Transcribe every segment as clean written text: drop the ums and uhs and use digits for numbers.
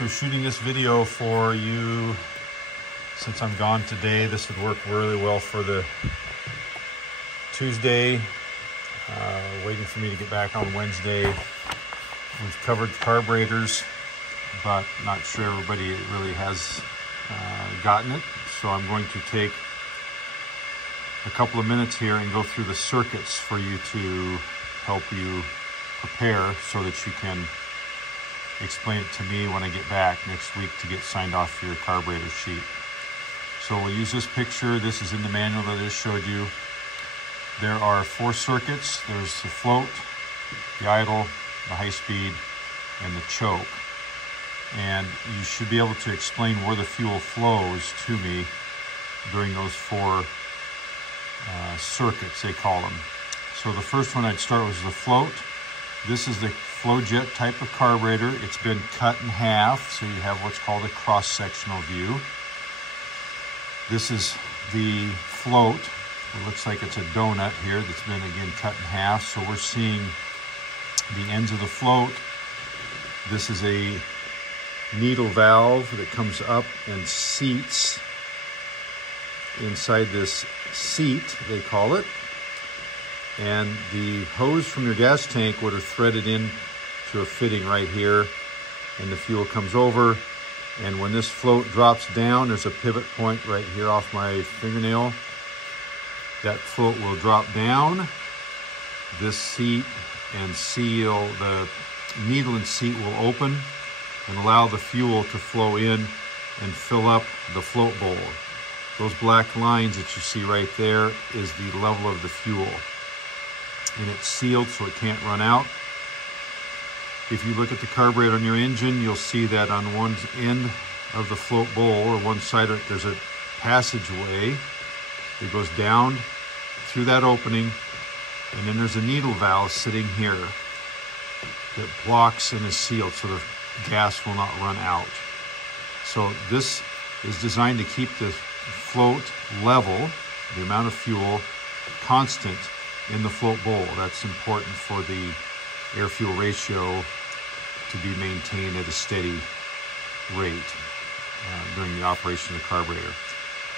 After shooting this video for you, since I'm gone today, this would work really well for the Tuesday. Waiting for me to get back on Wednesday. We've covered carburetors, but not sure everybody really has gotten it. So I'm going to take a couple of minutes here and go through the circuits for you to help you prepare so that you can explain it to me when I get back next week to get signed off for your carburetor sheet. So we'll use this picture. This is in the manual that I just showed you. There are 4 circuits. There's the float, the idle, the high speed, and the choke. And you should be able to explain where the fuel flows to me during those 4 circuits, they call them. So the first one I'd start with is the float. This is the flow jet type of carburetor. It's been cut in half, so you have what's called a cross-sectional view. This is the float. It looks like it's a donut here that's been, again, cut in half. So we're seeing the ends of the float. This is a needle valve that comes up and seats inside this seat, they call it. And the hose from your gas tank would have threaded in to a fitting right here, and the fuel comes over. And when this float drops down, there's a pivot point right here off my fingernail. That float will drop down. This seat and seal, the needle and seat will open and allow the fuel to flow in and fill up the float bowl. Those black lines that you see right there is the level of the fuel. And it's sealed so it can't run out. If you look at the carburetor on your engine, you'll see that on one end of the float bowl, or one side of it, there's a passageway that goes down through that opening, and then there's a needle valve sitting here that blocks and is sealed so the gas will not run out. So this is designed to keep the float level, the amount of fuel, constant in the float bowl. That's important for the air-fuel ratio to be maintained at a steady rate during the operation of the carburetor.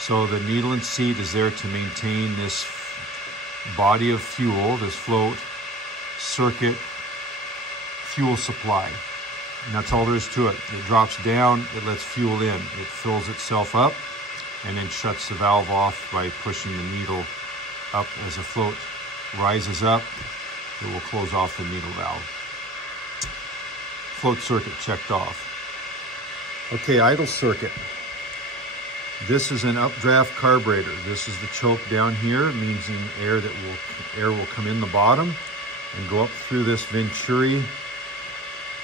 So the needle and seat is there to maintain this body of fuel, this float circuit fuel supply. And that's all there is to it. It drops down, it lets fuel in. It fills itself up and then shuts the valve off by pushing the needle up. As the float rises up, it will close off the needle valve. Float circuit checked off. Okay, idle circuit. This is an updraft carburetor. This is the choke down here, meaning air will come in the bottom and go up through this venturi.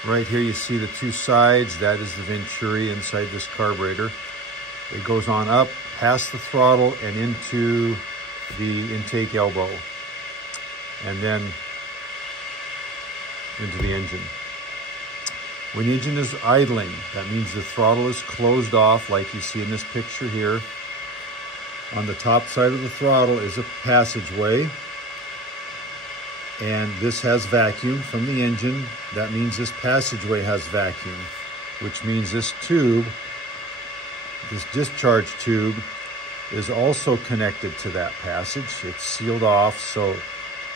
Right here you see the 2 sides. That is the venturi inside this carburetor. It goes on up past the throttle and into the intake elbow, and then into the engine. When the engine is idling, that means the throttle is closed off, like you see in this picture here. On the top side of the throttle is a passageway, and this has vacuum from the engine. That means this passageway has vacuum, which means this tube, this discharge tube, is also connected to that passage. It's sealed off, so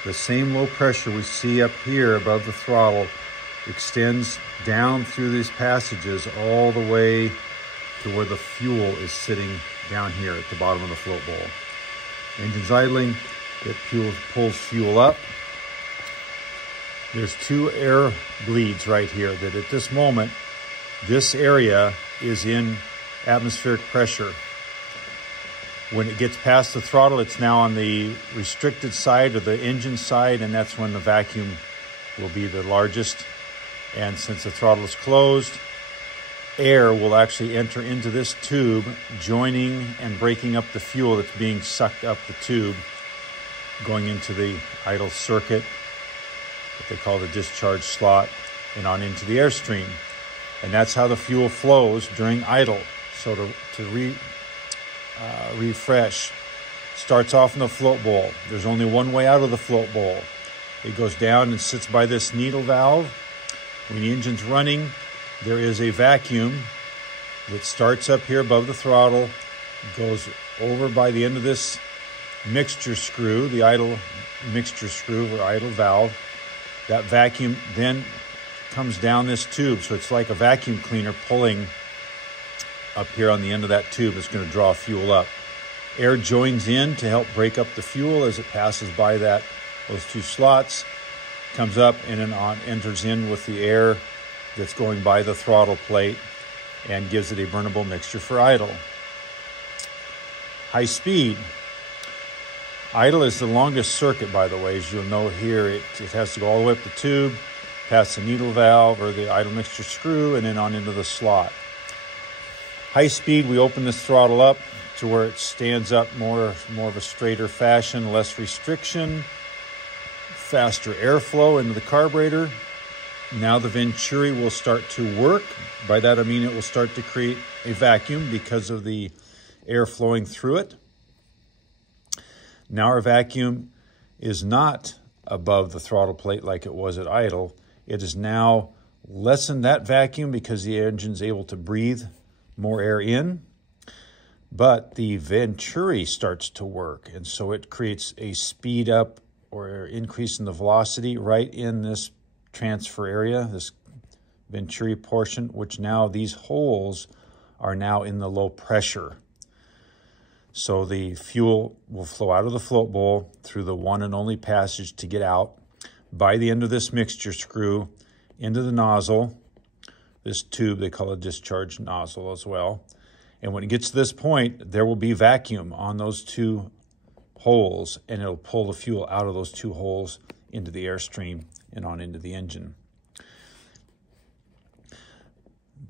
the same low pressure we see up here above the throttle extends down through these passages all the way to where the fuel is sitting down here at the bottom of the float bowl. Engine's idling, it pulls fuel up. There's 2 air bleeds right here that at this moment, this area is in atmospheric pressure. When it gets past the throttle, it's now on the restricted side or the engine side, and that's when the vacuum will be the largest. And since the throttle is closed, air will actually enter into this tube, joining and breaking up the fuel that's being sucked up the tube, going into the idle circuit, what they call the discharge slot, and on into the airstream. And that's how the fuel flows during idle. So to refresh, starts off in the float bowl. There's only one way out of the float bowl. It goes down and sits by this needle valve. When the engine's running, there is a vacuum that starts up here above the throttle, goes over by the end of this mixture screw, the idle mixture screw or idle valve. That vacuum then comes down this tube. So it's like a vacuum cleaner pulling up here on the end of that tube. It's going to draw fuel up. Air joins in to help break up the fuel as it passes by those two slots, comes up and then enters in with the air that's going by the throttle plate and gives it a burnable mixture for idle. High speed. Idle is the longest circuit, by the way. As you'll know here, it has to go all the way up the tube, past the needle valve or the idle mixture screw, and then on into the slot. High speed, we open this throttle up to where it stands up more of a straighter fashion, less restriction, faster airflow into the carburetor. Now the venturi will start to work. By that I mean it will start to create a vacuum because of the air flowing through it. Now our vacuum is not above the throttle plate like it was at idle. It has now lessened that vacuum because the engine's able to breathe more air in, but the venturi starts to work, and so it creates a speed up or increase in the velocity right in this transfer area, this venturi portion, which now these holes are now in the low pressure. So the fuel will flow out of the float bowl through the one and only passage to get out by the end of this mixture screw into the nozzle, this tube, they call it a discharge nozzle as well. And when it gets to this point, there will be vacuum on those two holes, and it'll pull the fuel out of those two holes into the airstream and on into the engine.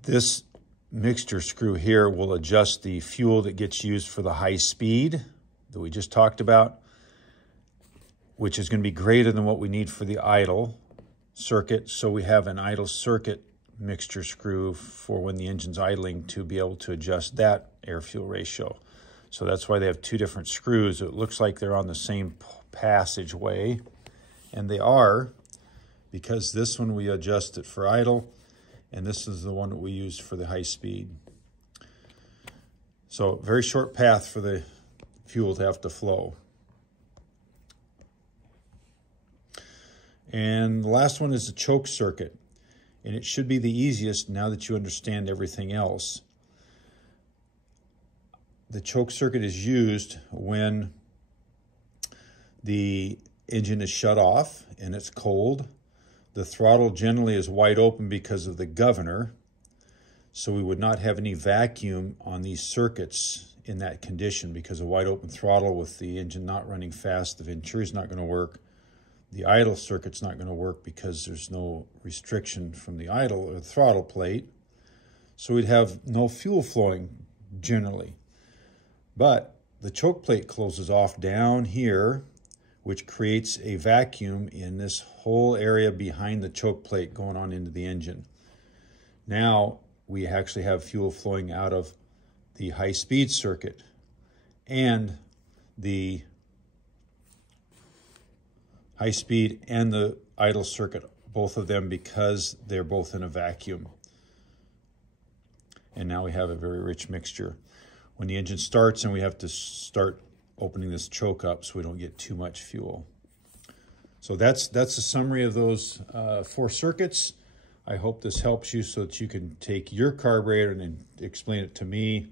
This mixture screw here will adjust the fuel that gets used for the high speed that we just talked about, which is going to be greater than what we need for the idle circuit. So we have an idle circuit mixture screw for when the engine's idling to be able to adjust that air-fuel ratio. So that's why they have two different screws. It looks like they're on the same passageway, and they are, because this one we adjust it for idle, and this is the one that we use for the high speed. So very short path for the fuel to have to flow. And the last one is the choke circuit. And it should be the easiest now that you understand everything else. The choke circuit is used when the engine is shut off and it's cold. The throttle generally is wide open because of the governor, so we would not have any vacuum on these circuits in that condition because a wide open throttle with the engine not running fast, the venturi is not going to work. The idle circuit's not going to work because there's no restriction from the idle or the throttle plate, so we'd have no fuel flowing generally. But the choke plate closes off down here, which creates a vacuum in this whole area behind the choke plate going on into the engine. Now we actually have fuel flowing out of the high-speed circuit and the high-speed and the idle circuit, both of them, because they're both in a vacuum. And now we have a very rich mixture. When the engine starts, and we have to start opening this choke up so we don't get too much fuel. So that's a summary of those 4 circuits. I hope this helps you so that you can take your carburetor and then explain it to me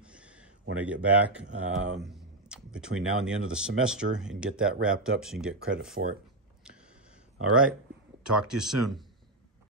when I get back between now and the end of the semester and get that wrapped up so you can get credit for it. All right, talk to you soon.